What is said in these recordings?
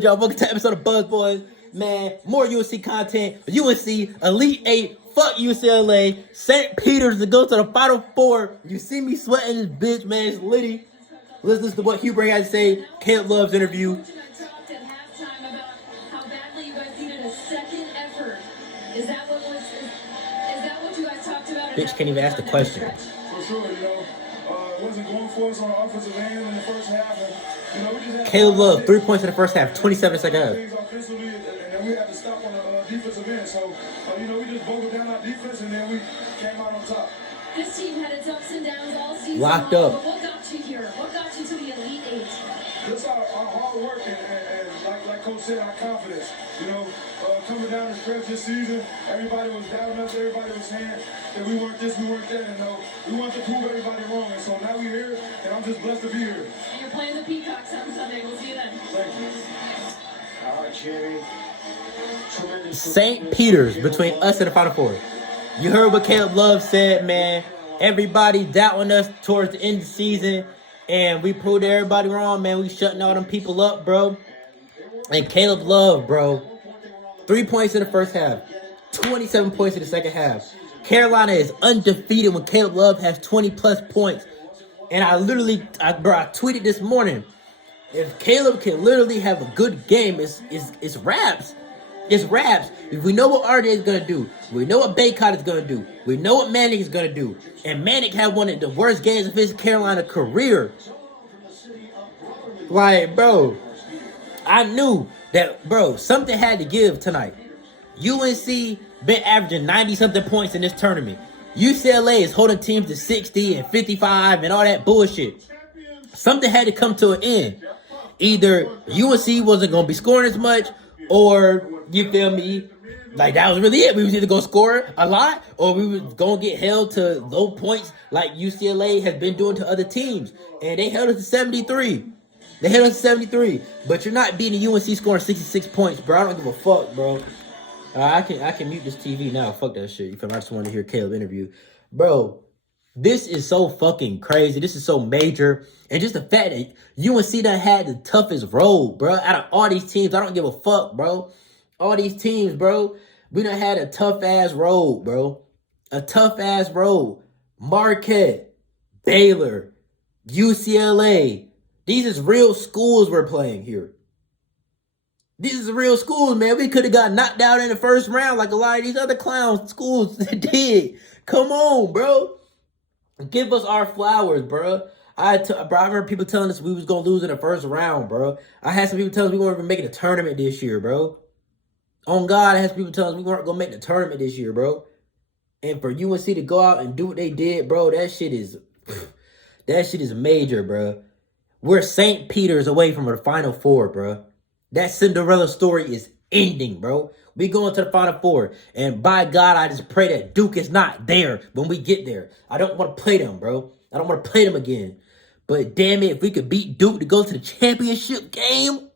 Y'all, welcome to episode of Buzz Boys. Man, more UNC content. UNC, Elite 8, fuck UCLA, St. Peter's to go to the Final Four. You see me sweating this bitch, man. It's litty. Let's listen to what Huber had to say. Caleb Love's interview. Talked at halftime about how badly you guys needed a second effort. Is that what you guys talked about? Bitch can't even ask the question. For sure, it wasn't going for us on the offensive end in the first half. And, we just had Caleb Love, 3 points in the first half, 27 second half. Offensively, and then we had to stop on the defensive end. So, we just buckled down our defense, and then we came out on top. This team had its ups and downs all season Locked long, up. but what got you here? What got you to the Elite Eight? Just our hard work and like Coach said, our confidence. Coming down the stretch this season, everybody was doubting us. Everybody was saying that we weren't this, we weren't that. And we wanted to prove everybody wrong. And so now we're here, and I'm just blessed to be here. And you're playing the Peacocks on Sunday. We'll see you then. Thank you. All right, Jerry. St. Peter's between us and the Final Four. You heard what Caleb Love said, man. Everybody doubting us towards the end of the season. And we proved everybody wrong, man. We shutting all them people up, bro. And Caleb Love, bro. 3 points in the first half. 27 points in the second half. Carolina is undefeated when Caleb Love has 20-plus points. And I tweeted this morning. If Caleb can literally have a good game, it's raps. It's raps. We know what RJ is going to do. We know what Baycott is going to do. We know what Manic is going to do. And Manic had one of the worst games of his Carolina career. Like, bro, I knew that, bro, something had to give tonight. UNC been averaging 90-something points in this tournament. UCLA is holding teams to 60 and 55 and all that bullshit. Something had to come to an end. Either UNC wasn't going to be scoring as much, or, you feel me, like that was really it. We was either going to score a lot, or we was going to get held to low points like UCLA has been doing to other teams. And they held us to 73. They held us to 73. But you're not beating UNC scoring 66 points, bro. I don't give a fuck, bro. I can mute this TV now. Fuck that shit. You feel me? I just wanted to hear Caleb interview. Bro, this is so fucking crazy. This is so major. And just the fact that UNC done had the toughest road, bro. Out of all these teams, I don't give a fuck, bro. All these teams, bro. We done had a tough-ass road, bro. A tough-ass road. Marquette, Baylor, UCLA. These is real schools we're playing here. These is real schools, man. We could have got knocked out in the first round like a lot of these other clown schools did. Come on, bro. Give us our flowers, bro. I remember people telling us we was going to lose in the first round, bro. I had some people telling us we weren't even making a tournament this year, bro. On God, I had some people telling us we weren't going to make the tournament this year, bro. And for UNC to go out and do what they did, bro, that shit is major, bro. We're St. Peter's away from the Final Four, bro. That Cinderella story is ending, bro. We going to the Final Four. And by God, I just pray that Duke is not there when we get there. I don't want to play them, bro. I don't want to play them again. But damn it, if we could beat Duke to go to the championship game.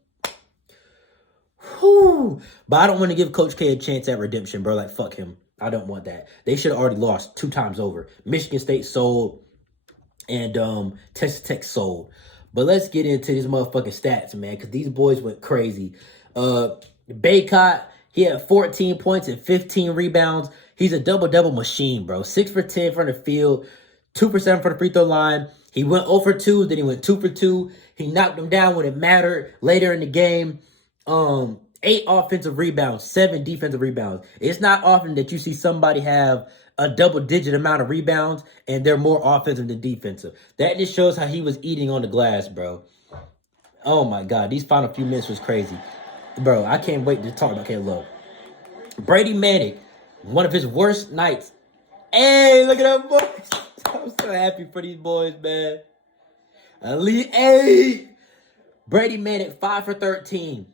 Whew. But I don't want to give Coach K a chance at redemption, bro. Like, fuck him. I don't want that. They should have already lost 2 times over. Michigan State sold and Texas Tech sold. But let's get into these motherfucking stats, man, because these boys went crazy. Baycott, he had 14 points and 15 rebounds. He's a double-double machine, bro. 6 for 10 from the field, 2 for 7 from the free throw line. He went 0 for 2, then he went 2 for 2. He knocked them down when it mattered later in the game. 8 offensive rebounds, 7 defensive rebounds. It's not often that you see somebody have a double-digit amount of rebounds, and they're more offensive than defensive. That just shows how he was eating on the glass, bro. Oh, my God. These final few minutes was crazy. Bro, I can't wait to talk about Caleb Love. Brady Manick, one of his worst nights. Hey, look at that, boys. I'm so happy for these boys, man. Elite 8. Brady Manick, 5 for 13.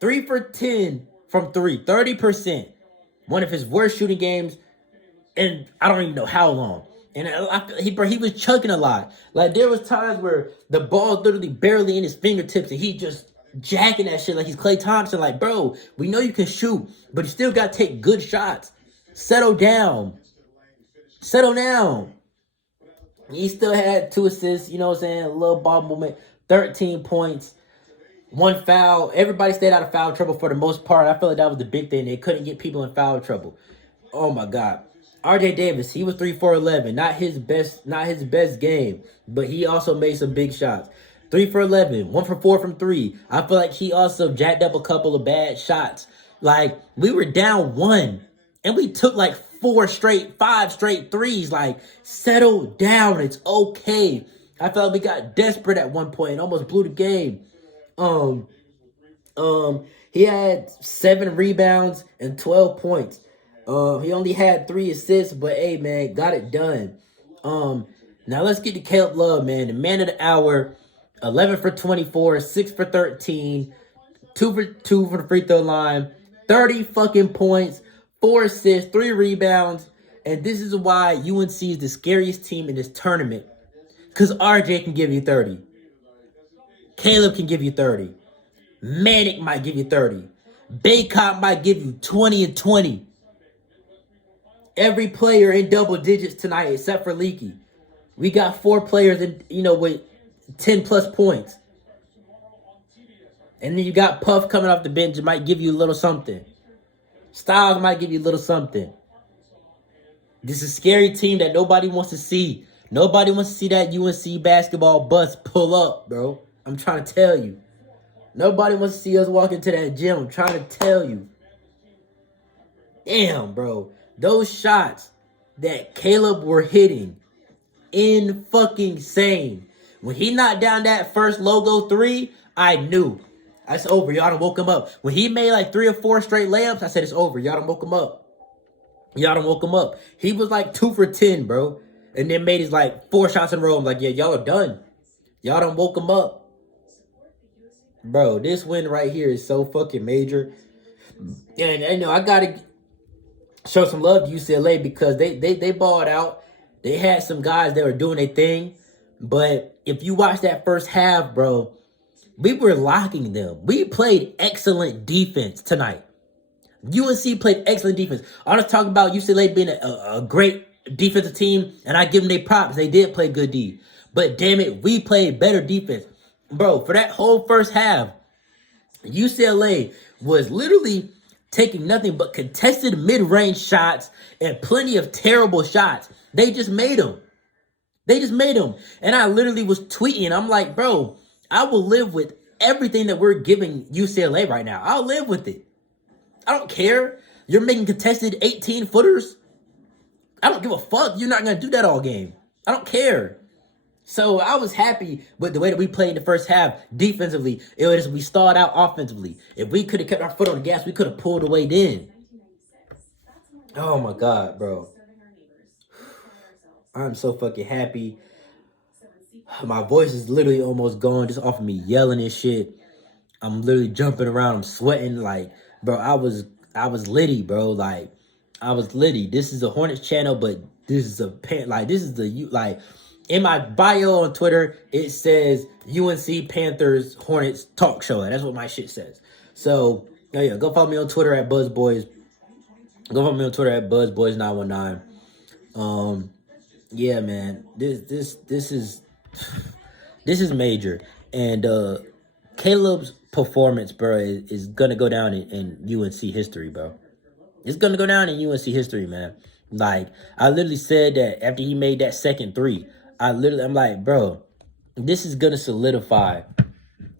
3 for 10 from 3. 30%. One of his worst shooting games. And I don't even know how long. And he was chucking a lot. Like, there was times where the ball literally barely in his fingertips, and he just jacking that shit like he's Klay Thompson. Like, bro, we know you can shoot, but you still got to take good shots. Settle down. Settle down. He still had 2 assists, you know what I'm saying? A little ball movement. 13 points. One foul. Everybody stayed out of foul trouble for the most part. I feel like that was the big thing. They couldn't get people in foul trouble. Oh my God. RJ Davis, he was 3 for 11. Not his best game, but he also made some big shots. 3 for 11, 1 for 4 from 3. I feel like he also jacked up a couple of bad shots. Like, we were down 1 and we took like 5 straight threes. Like, settle down. It's okay. I felt like we got desperate at one point and almost blew the game. Um, he had 7 rebounds and 12 points. He only had 3 assists, but hey, man, got it done. Now let's get to Caleb Love, man, the man of the hour. 11 for 24, 6 for 13, 2 for 2 for the free throw line, 30 fucking points, 4 assists, 3 rebounds, and this is why UNC is the scariest team in this tournament. Because RJ can give you 30. Caleb can give you 30. Manic might give you 30. Baycott might give you 20 and 20. Every player in double digits tonight except for Leaky. We got 4 players with 10 plus points. And then you got Puff coming off the bench. It might give you a little something. Styles might give you a little something. This is a scary team that nobody wants to see. Nobody wants to see that UNC basketball bus pull up, bro. I'm trying to tell you. Nobody wants to see us walk into that gym. I'm trying to tell you. Damn, bro. Those shots that Caleb were hitting, in fucking insane. When he knocked down that first logo 3, I knew. That's over. Y'all done woke him up. When he made like 3 or 4 straight layups, I said it's over. Y'all done woke him up. Y'all done woke him up. He was like 2 for 10, bro. And then made his like 4 shots in a row. I'm like, yeah, y'all are done. Y'all done woke him up. Bro, this win right here is so fucking major. And I gotta show some love to UCLA because they balled out. They had some guys that were doing their thing. But if you watch that first half, bro, we were locking them. We played excellent defense tonight. UNC played excellent defense. I'm just talking about UCLA being a great defensive team, and I give them their props. They did play good D. But damn it, we played better defense. Bro, for that whole first half, UCLA was literally taking nothing but contested mid-range shots and plenty of terrible shots. They just made them. And I literally was tweeting. I'm like, bro, I will live with everything that we're giving UCLA right now. I'll live with it. I don't care. You're making contested 18-footers. I don't give a fuck. You're not going to do that all game. I don't care. So I was happy with the way that we played in the first half defensively. We stalled out offensively. If we could have kept our foot on the gas, we could have pulled away then. Oh my God, bro. I'm so fucking happy. My voice is literally almost gone just off of me yelling and shit. I'm literally jumping around. I'm sweating. Like, bro, I was litty, bro. Like, I was litty. This is a Hornets channel, but this is in my bio on Twitter, it says UNC Panthers Hornets talk show. That's what my shit says. So, yeah, go follow me on Twitter at BuzzBoys. Go follow me on Twitter at BuzzBoys919. Yeah, man. This is major. And Caleb's performance, bro, is gonna go down in UNC history, bro. It's gonna go down in UNC history, man. Like, I literally said that after he made that second 3, I'm like, bro, this is gonna solidify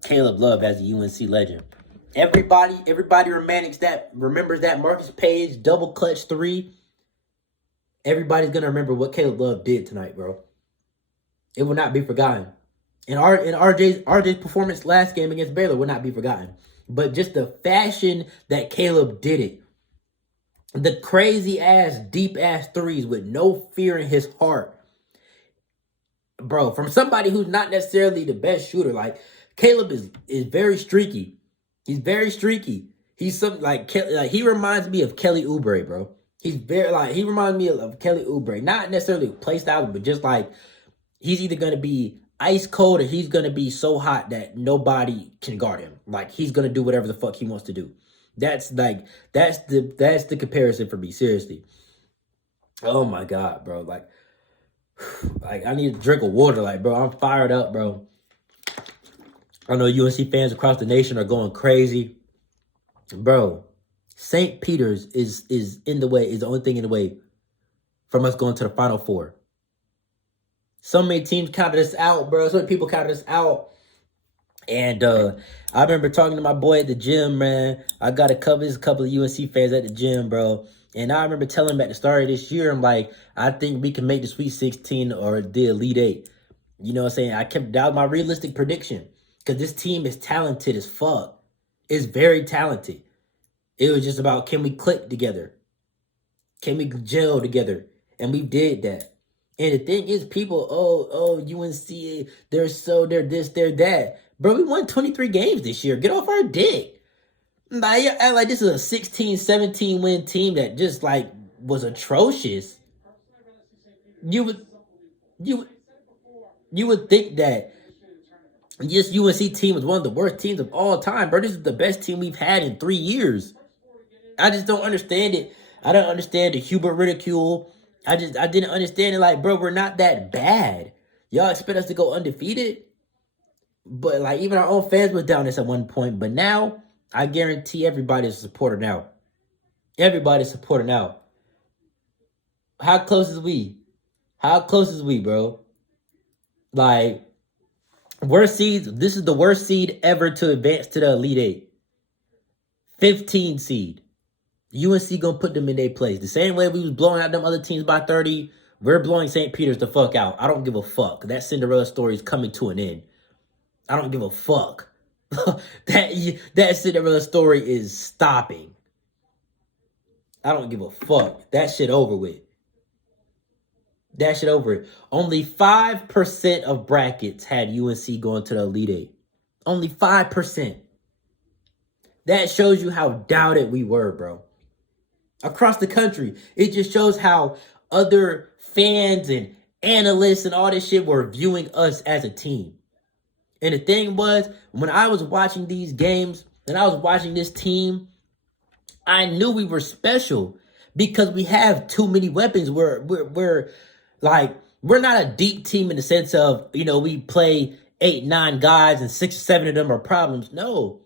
Caleb Love as a UNC legend. Everybody remembers that Marcus Page double clutch 3. Everybody's gonna remember what Caleb Love did tonight, bro. It will not be forgotten. And RJ's performance last game against Baylor will not be forgotten. But just the fashion that Caleb did it. The crazy ass, deep ass threes with no fear in his heart. Bro, from somebody who's not necessarily the best shooter, like Caleb is very streaky. He's very streaky. He's something like he reminds me of Kelly Oubre, bro. He reminds me of Kelly Oubre. Not necessarily play style, but just like he's either gonna be ice cold or he's gonna be so hot that nobody can guard him. Like he's gonna do whatever the fuck he wants to do. That's the comparison for me, seriously. Oh my God, bro. Like I need a drink of water. Like, bro, I'm fired up, bro. I know UNC fans across the nation are going crazy. Bro, St. Peter's is in the way, is the only thing in the way from us going to the Final Four. So many teams counted us out, bro. So many people counted us out. And I remember talking to my boy at the gym, man. I got a couple of UNC fans at the gym, bro. And I remember telling him at the start of this year, I'm like, I think we can make the Sweet 16 or the Elite 8. You know what I'm saying? That was my realistic prediction. Because this team is talented as fuck. It's very talented. It was just about, can we click together? Can we gel together? And we did that. And the thing is, people, UNC, they're this, they're that. Bro, we won 23 games this year. Get off our dick. Like this is a 16, 17 win team that just like was atrocious. You would think that this UNC team was one of the worst teams of all time, bro. This is the best team we've had in 3 years. I just don't understand it. I don't understand the Hubert ridicule. I didn't understand it. Like, bro, we're not that bad. Y'all expect us to go undefeated? But like, even our own fans was down this at one point. But now, I guarantee everybody's a supporter now. Everybody's a supporter now. How close is we? How close is we, bro? Like, worst seeds. This is the worst seed ever to advance to the Elite 8. 15 seed. UNC gonna put them in their place. The same way we was blowing out them other teams by 30, we're blowing St. Peter's the fuck out. I don't give a fuck. That Cinderella story is coming to an end. I don't give a fuck. that Cinderella story is stopping. I don't give a fuck. That shit over with. That shit over it. Only 5% of brackets had UNC going to the Elite 8. Only 5%. That shows you how doubted we were, bro. Across the country. It just shows how other fans and analysts and all this shit were viewing us as a team. And the thing was, when I was watching these games and I was watching this team, I knew we were special because we have too many weapons. We're not a deep team in the sense of, we play 8, 9 guys and 6 or 7 of them are problems. No.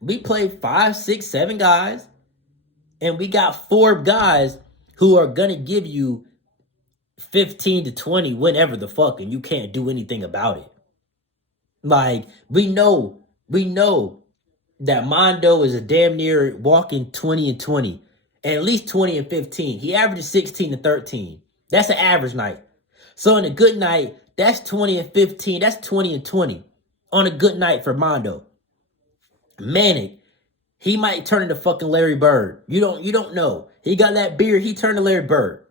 We play 5, 6, 7 guys. And we got 4 guys who are going to give you 15 to 20 whenever the fuck, and you can't do anything about it. Like, we know that Mondo is a damn near walking 20 and 20. And at least 20 and 15. He averages 16 and 13. That's an average night. So on a good night, that's 20 and 15. That's 20 and 20. On a good night for Mondo. Manic. He might turn into fucking Larry Bird. You don't know. He got that beard. He turned to Larry Bird.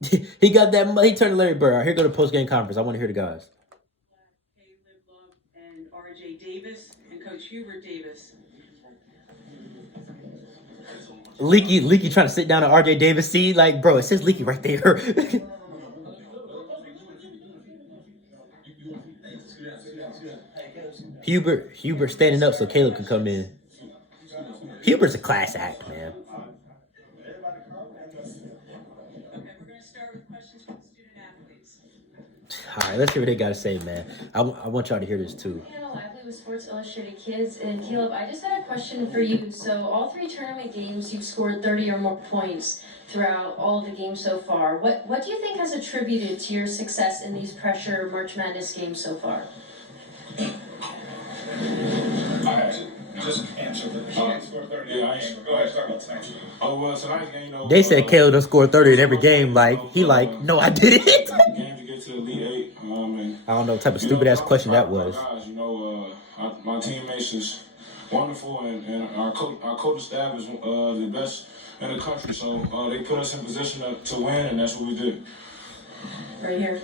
He turned to Larry Bird. All right, here go to post-game conference. I want to hear the guys. And R.J. Davis and Coach Hubert Davis. Leaky trying to sit down at R.J. Davis' seat. Like, bro, it says Leaky right there. Hubert standing up so Caleb can come in. Hubert's a class act, man. Okay, we're going to start with questions from the student athletes. All right, let's hear what they got to say, man. I want y'all to hear this, too. Panel Lively with Sports Illustrated Kids. And Caleb, I just had a question for you. So all 3 tournament games, you've scored 30 or more points throughout all of the games so far. What do you think has attributed to your success in these pressure March Madness games so far? Just answer the score 30. Yeah, I ain't. Go ahead, start about tonight. Oh, well, tonight's game, They said Caleb done scored 30 in every game. Like, no, I didn't. Game to get to the Elite 8. And, I don't know what type of stupid-ass question that was. Guys, my teammates is wonderful, and our coaching staff is the best in the country. So they put us in position to win, and that's what we did. Right here.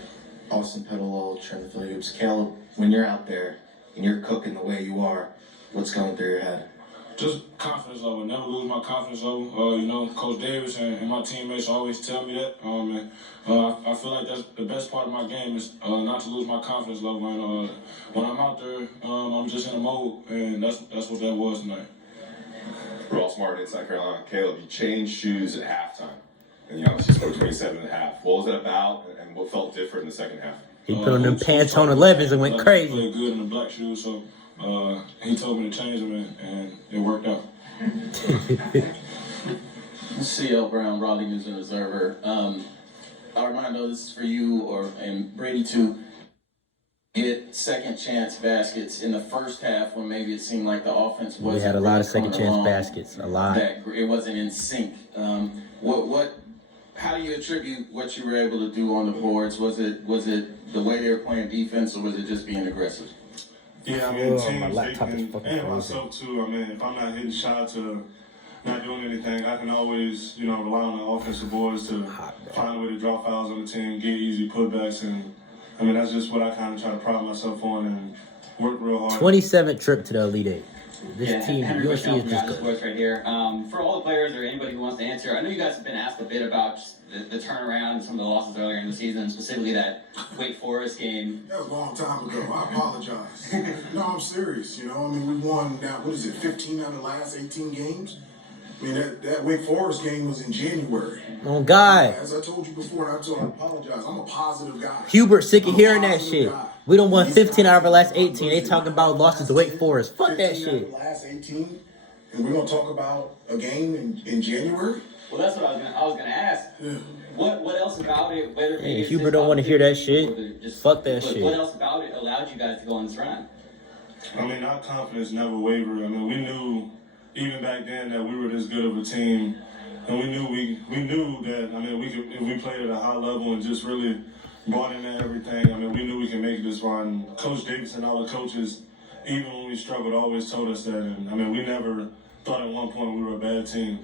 Austin Petalol, Trent Phillips. Caleb, when you're out there and you're cooking the way you are, what's going through your head? Just confidence level. Never lose my confidence level. Coach Davis and my teammates always tell me that. I feel like that's the best part of my game is not to lose my confidence level. And when I'm out there, I'm just in a mode, and that's what that was tonight. Ross Martin, South Carolina. Caleb, you changed shoes at halftime, and you obviously scored 27 and a half. What was it about, and what felt different in the second half? He put on them Pantone 11s and went crazy. Played good in the black shoes, so he told me to change them, and it worked out. CL Brown, Raleigh News and Observer. Armando, this is for you and Brady too. Get second chance baskets in the first half when maybe it seemed like the offense wasn't. We had a lot of second coming chance along, baskets, a lot. that it wasn't in sync. How do you attribute what you were able to do on the boards? Was it the way they were playing defense, or was it just being aggressive? Yeah, I mean, Oh, teams, my they laptop is can, fucking and frozen. myself too. I mean, if I'm not hitting shots or not doing anything, I can always, rely on the offensive boards to find a way to draw fouls on the team, get easy putbacks, and I mean, that's just what I kind of try to pride myself on and work real hard. 27th trip to the Elite Eight. This team, Henry UNC Michelle is from just Yahoo good. Sports right here. For all the players or anybody who wants to answer, I know you guys have been asked a bit about just the turnaround and some of the losses earlier in the season, specifically that Wake Forest game. That was a long time ago. I apologize. No, I'm serious. I mean, we won now, 15 out of the last 18 games? I mean, that Wake Forest game was in January. Oh, God. As I told you before, and I apologize. I'm a positive guy. Hubert sick of I'm a hearing that positive shit. guy. We don't won These 15 out of our guys last 18. They talking about losses to Wake Forest. Fuck that 15 out of shit. the last 18, and we're going to talk about a game in January? Well, that's what I was gonna ask. Yeah. What else about it? Whether Hey, it's Hubert just don't wanna hear that opportunity shit. or just Fuck that what shit. What else about it allowed you guys to go on this run? I mean, our confidence never wavered. I mean, we knew even back then that we were this good of a team, and we knew that. I mean, we could, if we played at a high level and just really brought in everything. I mean, we knew we could make this run. Coach Davis and all the coaches, even when we struggled, always told us that. And I mean, we never thought at one point we were a bad team.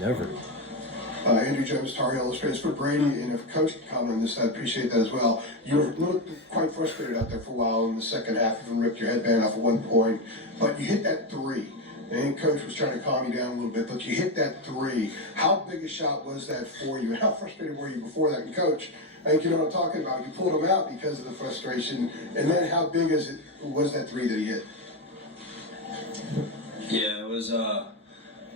Never. Andrew Jones, Tar Heel Illustrated for Brady, and if Coach could comment on this, I'd appreciate that as well. You looked quite frustrated out there for a while in the second half. You even ripped your headband off at one point, but you hit that three. And Coach was trying to calm you down a little bit, but you hit that three. How big a shot was that for you? How frustrated were you before that? And Coach, I think you know what I'm talking about. You pulled him out because of the frustration, and then how big was that three that he hit? Yeah, it was.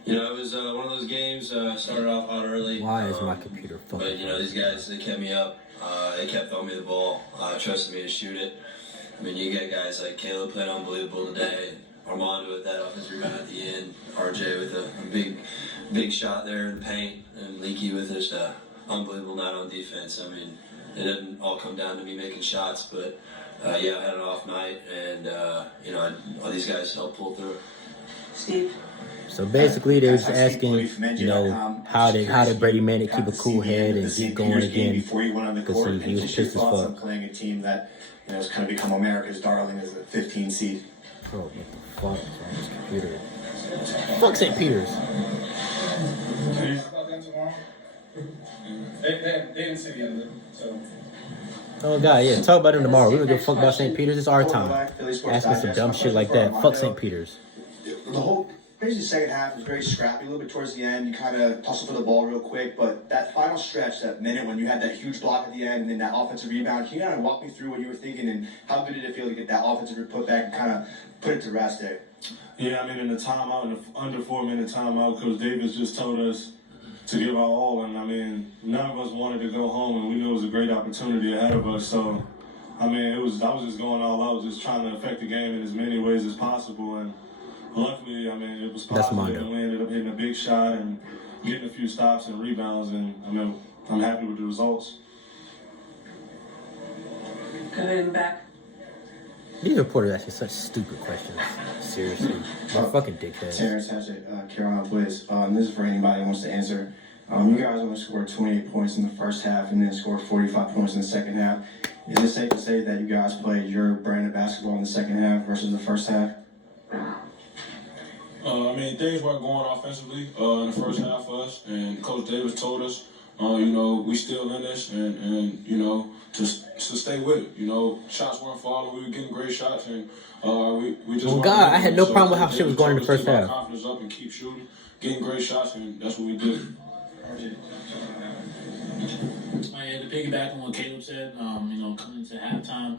It was one of those games. Started off hot early. Why is my computer But fucking? these guys, they kept me up. They kept throwing me the ball. Trusted me to shoot it. I mean, you get guys like Caleb played unbelievable today. Armando with that offensive rebound at the end. RJ with a big shot there in the paint, and Leaky with his unbelievable night on defense. I mean, it didn't all come down to me making shots, but I had an off night, and all these guys helped pull through. Steve? So basically, they were just asking, how did Brady manage to keep a cool head and keep going again? Before you went on the Because court, he was just your pissed as thoughts on fuck. playing a team that has kind of become America's darling as a 15 seed. Bro, what the fuck is on this computer? Fuck St. Peter's. About them tomorrow? They didn't see the end of it, so. Oh, God, yeah. Talk about him tomorrow. We don't give a fuck about St. Peter's. It's our time. Asking some dumb shit like that. Fuck St. Peter's. The whole basically second half was very scrappy. A little bit towards the end, you kind of tussled for the ball real quick. But that final stretch, that minute when you had that huge block at the end and then that offensive rebound, can you kind of walk me through what you were thinking and how good did it feel to get that offensive putback and kind of put it to rest there? Yeah, I mean, in the timeout, in the under 4-minute timeout, Coach Davis just told us to give our all. And I mean, none of us wanted to go home, and we knew it was a great opportunity ahead of us. So, I mean, I was just going all out, just trying to affect the game in as many ways as possible. And luckily, I mean, it was positive, and we ended up hitting a big shot and getting a few stops and rebounds. And I mean, I'm happy with the results. Go ahead and back. These reporters asking such stupid questions. Seriously. They're fucking dickheads. Terrence Hatchett, Carolina Blitz. This is for anybody who wants to answer. You guys only scored 28 points in the first half and then scored 45 points in the second half. Is it safe to say that you guys played your brand of basketball in the second half versus the first half? I mean, things weren't going offensively in the first half for us, and Coach Davis told us, we still in this, and to stay with it. Shots weren't falling, we were getting great shots, and we just. Oh God, I had no problem with how shit was going in the first half. Confidence up and keep shooting, getting great shots, and that's what we did. To piggyback on what Caleb said, coming into halftime,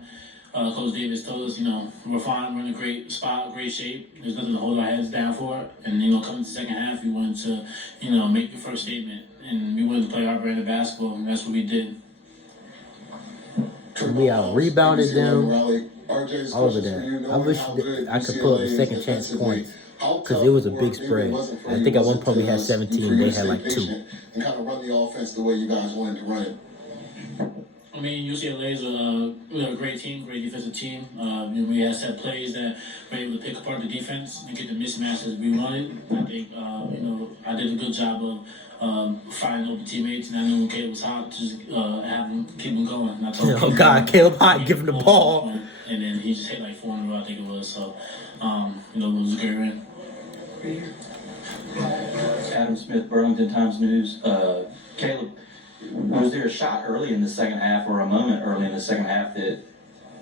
Coach Davis told us, we're fine, we're in a great spot, great shape. There's nothing to hold our heads down for. And, coming to the second half, we wanted to, make the first statement. And we wanted to play our brand of basketball, and that's what we did. We out rebounded them. RJ's All of questions for that. you, I knowing wish how that good I could pull up the UCLA second is chance defensively, points how because tough it was a or big maybe it spread. wasn't for I you, think at was one it point we had to 17. for you They to had stay like 2. patient and kind of run the offense the way you guys wanted to run it? I mean, UCLA is a great team, great defensive team. We had set plays that were able to pick apart the defense and get the mismatches we wanted. I think, I did a good job of fighting over teammates, and I knew when Caleb was hot, just have him keep him going. And I told Oh God, Caleb Hot give him the ball. And then he just hit like 4 in a row, I think it was. So, it was a good win. Adam Smith, Burlington Times News. Caleb, was there a shot early in the second half or a moment early in the second half that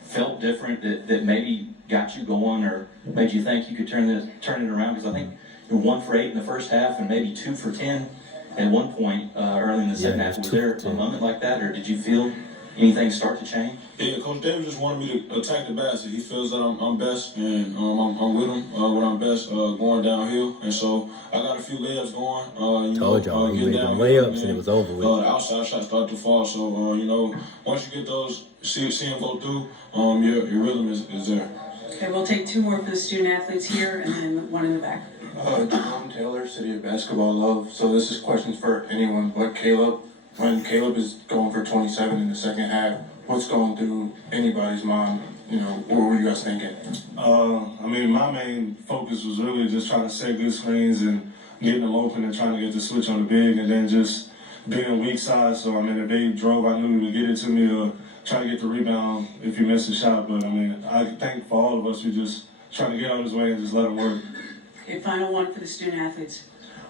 felt different, that maybe got you going or made you think you could turn it around? Because I think you're 1 for 8 in the first half and maybe 2 for 10 at one point early in the second half. Was there a moment like that, or did you feel anything start to change? Yeah, Coach Davis just wanted me to attack the basket. He feels that I'm best, and I'm with him when I'm best going downhill. And so I got a few layups going. Told y'all he getting made them downhill, layups and it was over with. The outside shots start to fall. So once you get those, see them go through, your rhythm is there. Okay, we'll take 2 more for the student athletes here and then 1 in the back. Jerome Taylor, City of Basketball Love. So this is questions for anyone but Caleb. When Caleb is going for 27 in the second half, what's going through anybody's mind? What were you guys thinking? My main focus was really just trying to set good screens and getting them open and trying to get the switch on the big and then just being weak side. So, if they drove, I knew he would get it to me or try to get the rebound if he missed a shot. But, I think for all of us, we just trying to get out of his way and just let him work. Okay, final 1 for the student athletes.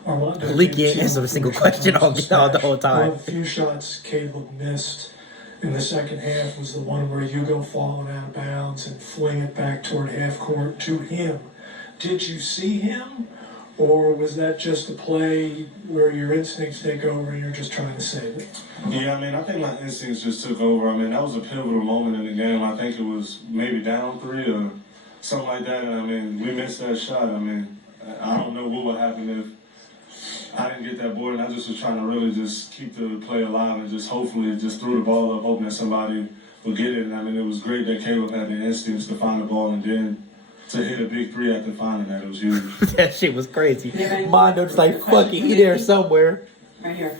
Leaky ain't answered a single question all the whole time. One of the few shots Caleb missed in the second half was the one where Ucla falling out of bounds and fling it back toward half court to him. Did you see him, or was that just a play where your instincts take over and you're just trying to save it? Yeah, I think my instincts just took over. That was a pivotal moment in the game. I think it was maybe down 3 or something like that. And we missed that shot. I don't know what would happen if I didn't get that board, and I just was trying to really just keep the play alive and just hopefully just threw the ball up, hoping that somebody would get it. And it was great that Caleb had the instincts to find the ball and then to hit a big 3 after finding that. It was huge. That shit was crazy. Mondo just like, fuck it, he there somewhere. Right here.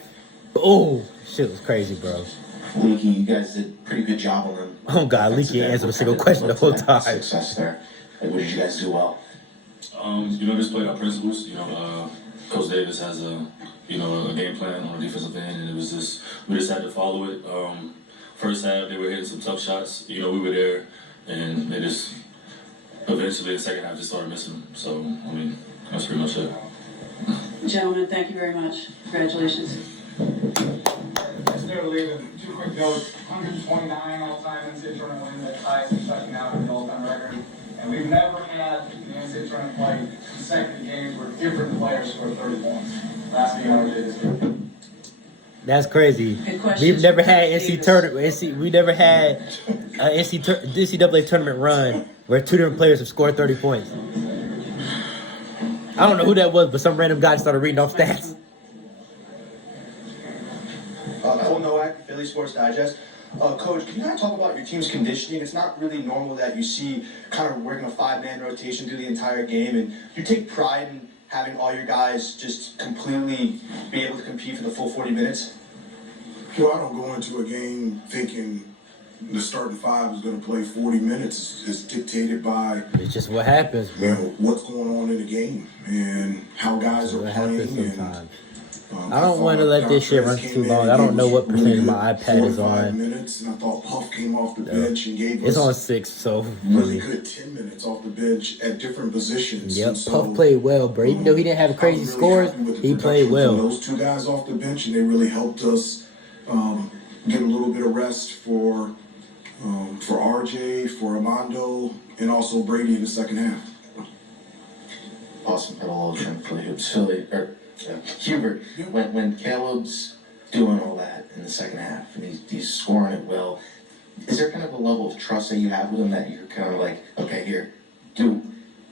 Oh, shit was crazy, bro. Leaky, you guys did a pretty good job on them. Oh God, Leaky answered a single question the whole time. Success there. What did you guys do well? Just played our principles. Coach Davis has a game plan on the defensive end, and we just had to follow it. First half, they were hitting some tough shots. We were there, and they just eventually the second half just started missing them. So that's pretty much it. Gentlemen, thank you very much. Congratulations. Instead of leaving, 2 quick notes. 129 all-time NCAA tournament wins that ties Kentucky now for the all-time record. And we've never had an NCAA tournament play consecutive games where different players score 30 points. Last year, we did this year. That's crazy. We've never had NC tournament. We never had an NCAA tournament run where 2 different players have scored 30 points. I don't know who that was, but some random guy started reading off stats. Cole Nowak, Philly Sports Digest. Coach, can you kind of talk about your team's conditioning? It's not really normal that you see kind of working a 5-man rotation through the entire game, and you take pride in having all your guys just completely be able to compete for the full 40 minutes? I don't go into a game thinking the starting 5 is going to play 40 minutes. It's dictated by it's just what happens, bro. What's going on in the game and how guys are playing. I don't want to let this shit run too long. I don't know what percentage my iPad is on. Minutes, and I thought Puff came off the bench and gave us it's on 6, so really good 10 minutes off the bench at different positions. Yep, so, Puff played well, bro. Even though he didn't have crazy scores, he played well. Those 2 guys off the bench, and they really helped us get a little bit of rest for RJ, for Armando, and also Brady in the second half. Awesome. Hubert, when Caleb's doing all that in the second half and he's scoring it well, is there kind of a level of trust that you have with him that you're kind of like, okay, here, do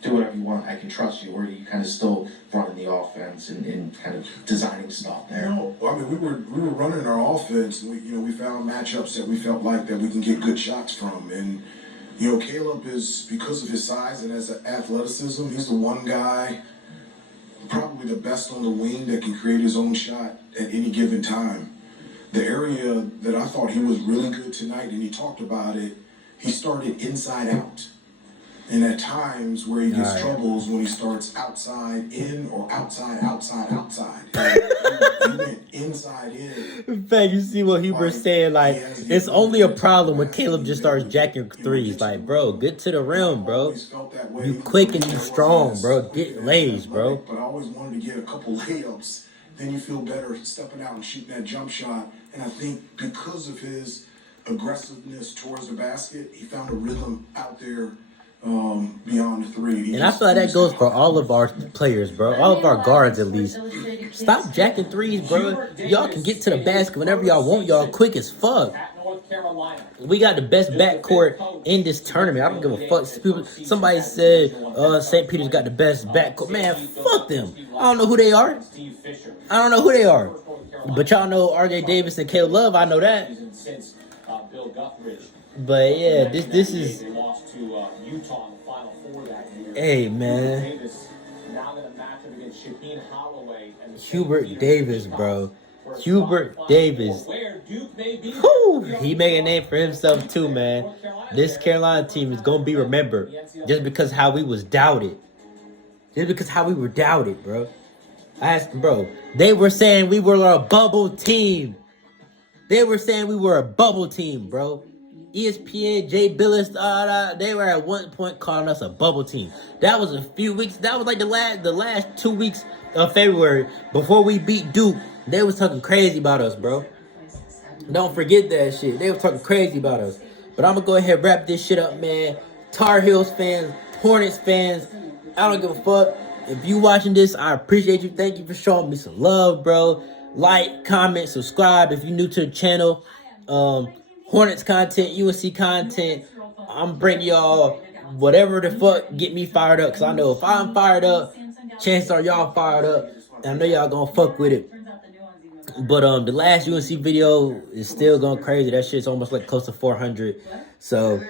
do whatever you want, I can trust you, or are you kind of still running the offense and kind of designing stuff there? No, I mean we were running our offense. We found matchups that we felt like that we can get good shots from, and Caleb is, because of his size and his athleticism, he's the one guy, probably the best on the wing that can create his own shot at any given time. The area that I thought he was really good tonight, and he talked about it, he started inside out. And at times where he gets troubles when he starts outside in or outside. He went inside in. In fact, you see what Hubert's saying, like, it's only a problem when Caleb just starts jacking threes. Like, bro, get to the rim, bro. You quick and you strong, bro. Get lays, bro. But I always wanted to get a couple layups. Then you feel better stepping out and shooting that jump shot. And I think because of his aggressiveness towards the basket, he found a rhythm out there beyond the three. And I feel like that goes for all of our players, bro. All of our guards, at least. Stop jacking threes, bro. Y'all can get to the basket whenever y'all want. Y'all quick as fuck. We got the best backcourt in this tournament. I don't give a fuck. Somebody said St. Peter's got the best backcourt. Man, fuck them. I don't know who they are. But y'all know RJ Davis and Caleb Love. I know that. But yeah, this is. Hey man, Hubert Davis, bro. Hubert Davis. Whew, he made a name for himself too, man. This Carolina team is gonna be remembered just because how we was doubted. Just because how we were doubted, bro. I asked them, bro. They were saying we were a bubble team. They were saying we were a bubble team, bro. ESPN, Jay Billis, they were at one point calling us a bubble team. That was a few weeks. That was like the last 2 weeks of February before we beat Duke. They was talking crazy about us, bro. Don't forget that shit. They was talking crazy about us. But I'm gonna go ahead and wrap this shit up, man. Tar Heels fans, Hornets fans, I don't give a fuck. If you watching this, I appreciate you. Thank you for showing me some love, bro. Like, comment, subscribe if you're new to the channel. Hornets content, UNC content. I'm bringing y'all whatever the fuck get me fired up. Because I know if I'm fired up, chances are y'all fired up. And I know y'all gonna fuck with it. But the last UNC video is still going crazy. That shit's almost like close to 400. So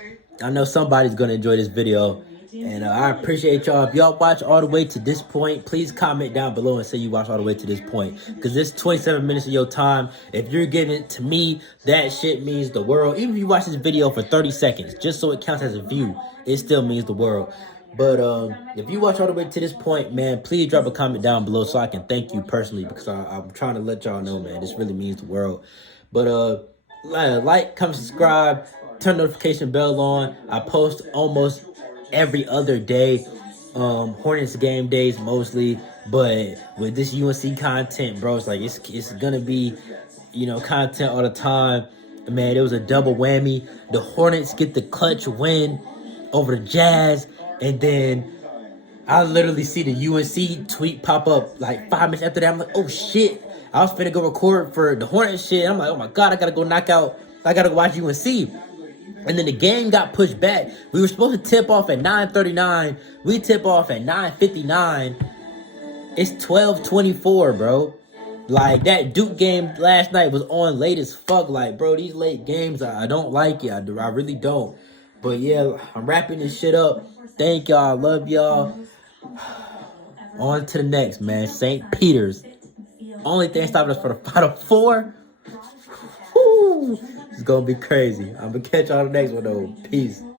I know somebody's gonna enjoy this video. And I appreciate y'all. If y'all watch all the way to this point, please comment down below and say you watch all the way to this point. Because this 27 minutes of your time, if you're giving it to me, that shit means the world. Even if you watch this video for 30 seconds, just so it counts as a view, it still means the world. But if you watch all the way to this point, man, please drop a comment down below so I can thank you personally. Because I'm trying to let y'all know, man, this really means the world. But like, comment, subscribe, turn notification bell on. I post almost every other day, Hornets game days mostly, but with this UNC content, bro, it's like it's gonna be, content all the time. Man, it was a double whammy. The Hornets get the clutch win over the Jazz, and then I literally see the UNC tweet pop up like 5 minutes after that. I'm like, oh shit, I was finna go record for the Hornets shit. I'm like, oh my god, I gotta go watch UNC. And then the game got pushed back. We were supposed to tip off at 9:39. We tip off at 9:59. It's 12:24, bro. Like, that Duke game last night was on late as fuck. Like, bro, these late games, I don't like it. I really don't. But, yeah, I'm wrapping this shit up. Thank y'all. Love y'all. On to the next, man. St. Peter's. Only thing stopping us for the Final Four. Woo! It's gonna be crazy. I'm gonna catch y'all on the next one, though. Peace.